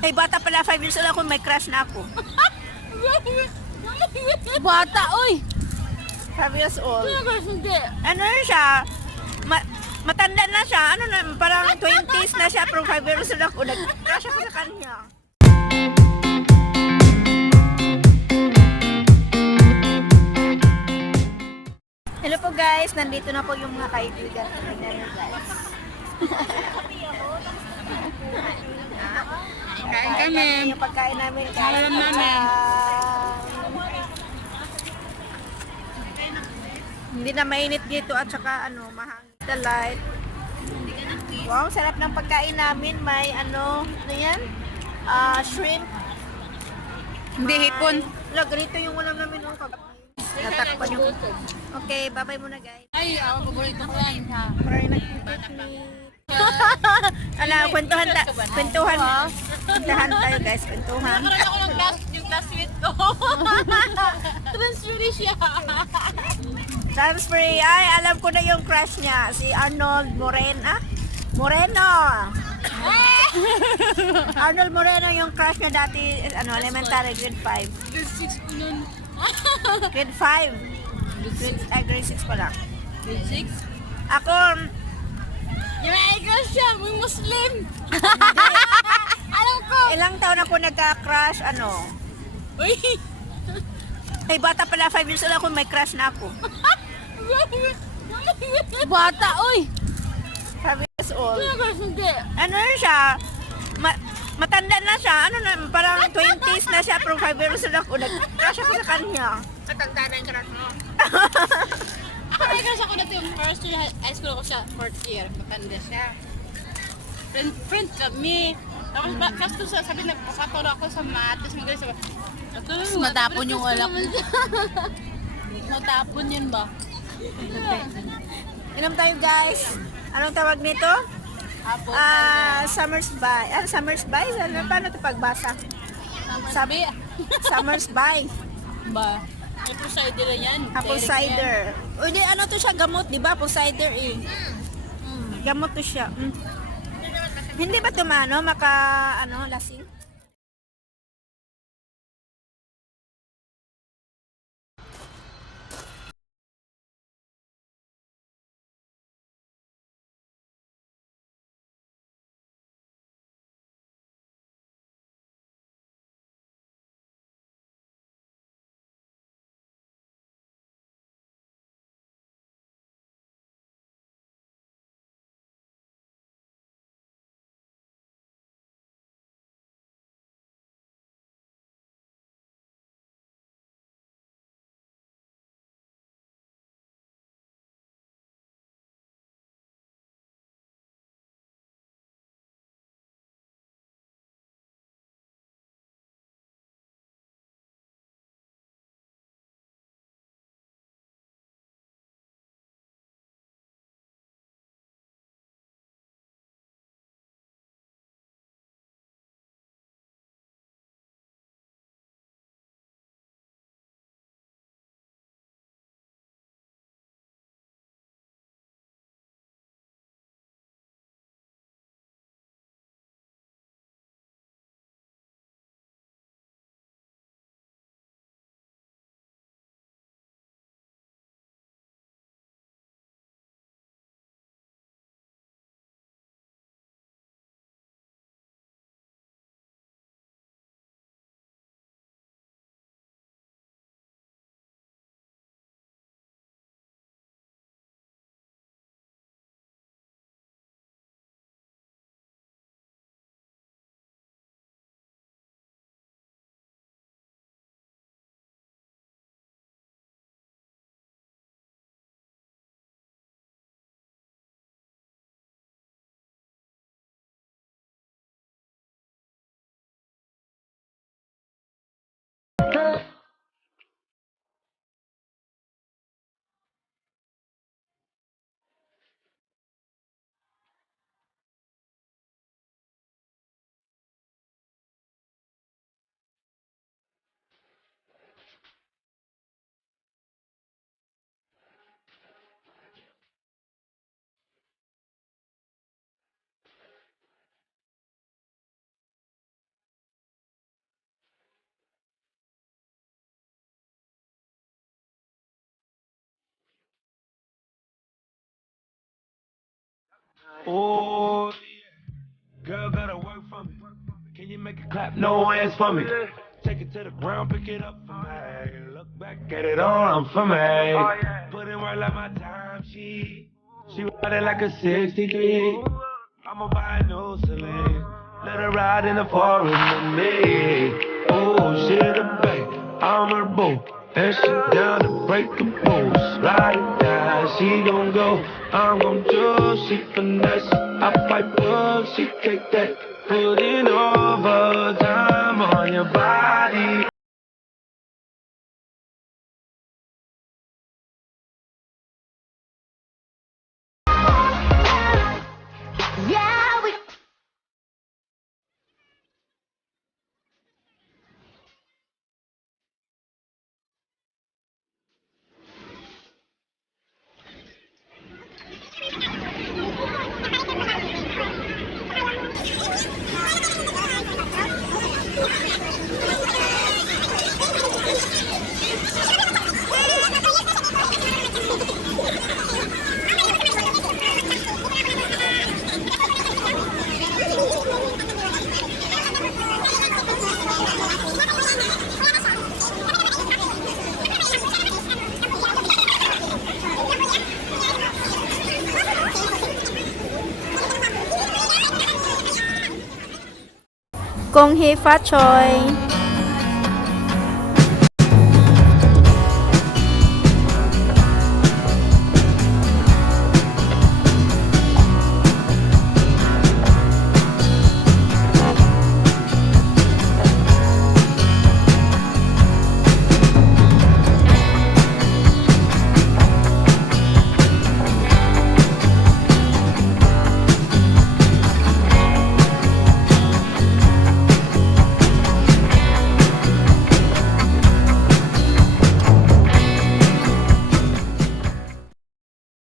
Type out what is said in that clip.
Ay, bata pala, 5 years old ako, may crush na ako. Bata, oy! 5 years old. Hindi. Ano na siya? Matanda na siya. Ano na, parang 20s na siya, pero 5 years old ako. Nag-crush ako sa kanya. Hello po guys, nandito na po yung mga kaibigan. Tingnan nyo guys. Kain kami. Yung pagkain namin guys. Alam namin. Hindi na mainit dito at saka mahangin the light. Wow, sarap ng pagkain namin. May ano yan? Shrimp. Hindi hipon. Wala, ganito yung ulam namin. Natakpan yung... Okay, bye-bye muna guys. Ay, ako paborito ko yan. Ha? Maraming nagpipiknik. Kwentuhan tayo guys, kwentuhan. Nakaroon ako ng yung classmate ko. Transfer siya. Transfer, ay, alam ko na yung crush niya, si Arnold Moreno. Arnold Moreno yung crush niya dati, elementary, grade 5. Grade 6 ko nun. Grade 5. Grade 6 pa lang. Grade 6? Ako, Yung may crush siya, may Muslim. Alam ko. ilang taon ako nagka-crush, Uy. Ay, bata pala, 5 years old ako, may crush na ako. Bata, oy. 5 years old. Hindi. Ano na siya? Matanda na siya. Ano na, parang 20s na siya, pero 5 years old ako. Nag-crush ako sa kanya. Matanda na yung crush mo. Ako may crush ako dati yung first year high school ko siya, fourth year. Matanda siya. Friend kami. Tapos kasto sa sabi nagpapaturo ako sa math. Tapos magaling sa matapon yung wala ko. Matapon yun ba? Inom tayo guys. Anong tawag nito? Apple. Summer's by. Summer's by? Paano ito pagbasa? Sabi, Summer's by. ba? Apple cider na yan. Apple Direct cider. O di, ano to siya? Gamot, di ba? Apple cider eh. Gamot to siya. Hindi ba ito lasing? Oh, yeah. Girl, gotta work for me. Can you make it clap? No hands for me. Take it to the ground, pick it up for me. Look back at it all, I'm for me. Put in work like my time, she ride it like a 63. I'ma buy a new Celine. Let her ride in the forest with me. Oh, she the babe, I'm her boo. And she down to break the rules. Ride it down, she gon' go. I'm gon' do, she finesse. I fight up, she take that. Putting overtime on your body. Yeah, we Kung Hee Fa Choi.